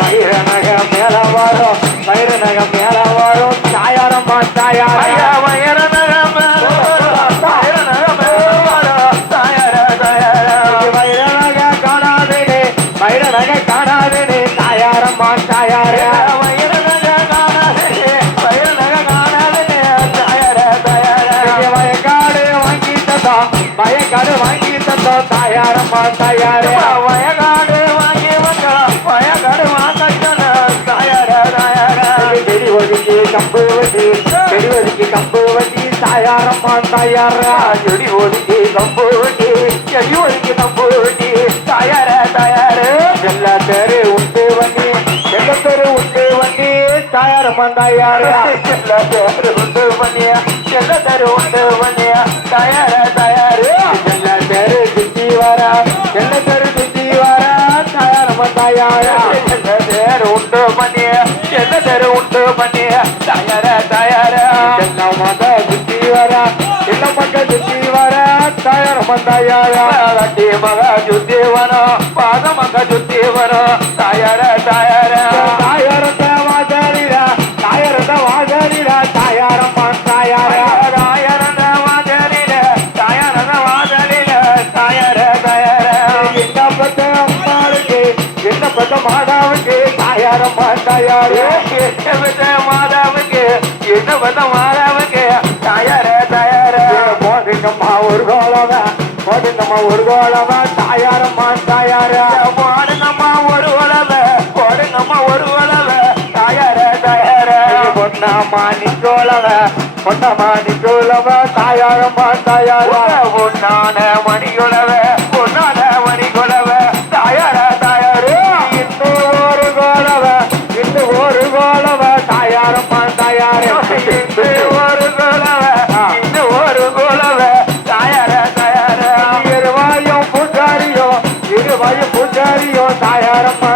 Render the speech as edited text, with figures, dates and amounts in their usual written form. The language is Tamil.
வைரநக மேல வரும் வைரநக மேல வரும் தாயாரம்மா தாயார வைரநக மேல வைரநக காணாதே வைரநக காணாதே தாயாரம்மா தாயார வைரநக காணாதே வைரநக காணாதே தாயார தாயார வயக்காடு வாங்கி தந்தோம் வயக்காடு வாங்கி தந்தோம் தாயாரம்மா தாயார வயக்காடு வாங்கி வந்தோம் வயக்காடு வாங்க தாயார தாயார செடி ஒதுக்கி கம்பு வட்டி செடி ஒதுக்கி கம்பு வட்டி தாயாரம்மா தாயார செடி ஒதுக்கி கம்பு வட்டி செடி ஒதுக்கி கம்பு வட்டி தாயார தாயார எல்லா பேரு உண்டு வண்டி எல்லா பேரு உண்டு வண்டி தாயாரம்மா தாயார எல்லா பேரு உண்டு வண்டி எல்லா பேரு உண்டு வண்டி தாயார தாயார எல்லா பேரு சுத்தி வர எல்லா பேரு சுத்தி வர தாயாரம்மா தாயார எல்லா பேரு உண்டு வண்டி எல்லா பேரு உண்டு வண்டி தாயார தாயார எல்லா மத சுத்தி வர எல்லா மக்கள் சுத்தி வர தாயாரம்மா தாயார கட்டி மக சுத்தி வர பாத மக சுத்தி வர தாயார தாயார தாயாரத வாஜரிரா தாயாரத வாஜரிரா தாயாரம்மா தாயார தாயாரத வாஜரிரா தாயாரத வாஜரிரா தாயார தாயார என்ன பத்த அம்மாளுக்கு என்ன பத்த மாதாவுக்கு தாயாரம்மா தாயார என்ன பத்த மாதாவுக்கு என்ன பத்த மாதாவுக்கு தாயார தாயார போதுங்கம்மா ஒரு கோலவ போதுங்கம்மா ஒரு கோலவ தாயாரம்மா தாயார போடுங்கம்மா ஒரு கோலவ போடுங்கம்மா ஒரு கோலவ தாயார தாயார பொன்னம்மா நிக்கோலவ பொன்னம்மா நிக்கோலவ தாயாரம்மா தாயார பொன்னான மணிகொலவ பொன்னான மணிகொலவ தாயார தாயார இன்னும் ஒரு கோலவ இன்னும் ஒரு கோலவ தாயாரம்மா தாயார இன்னும் ஒரு கோலவ இன்னும் ஒரு கோலவ தாயார தாயார இருவாயும் பூஜாரியோ இருவாயும் பூஜாரியோ தாயாரம்மா